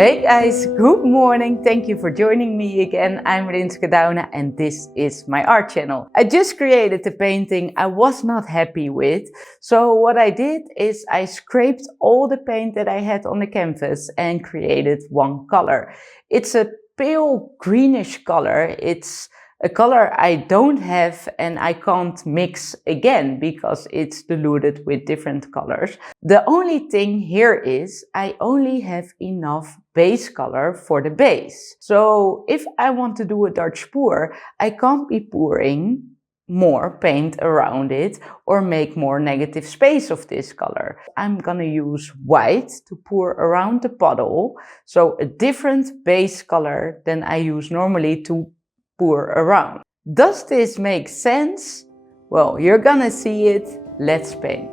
Hey guys, good morning. Thank you for joining me again. I'm Rinske Dauna and this is my art channel. I just created a painting I was not happy with. So what I did is I scraped all the paint that I had on the canvas and created one color. It's a pale greenish color. It's a color I don't have and I can't mix again because it's diluted with different colors. The only thing here is I only have enough base color for the base. So if I want to do a Dutch pour, I can't be pouring more paint around it or make more negative space of this color. I'm gonna use white to pour around the puddle, so a different base color than I use normally to pour around. Does this make sense? Well, you're gonna see it. Let's paint.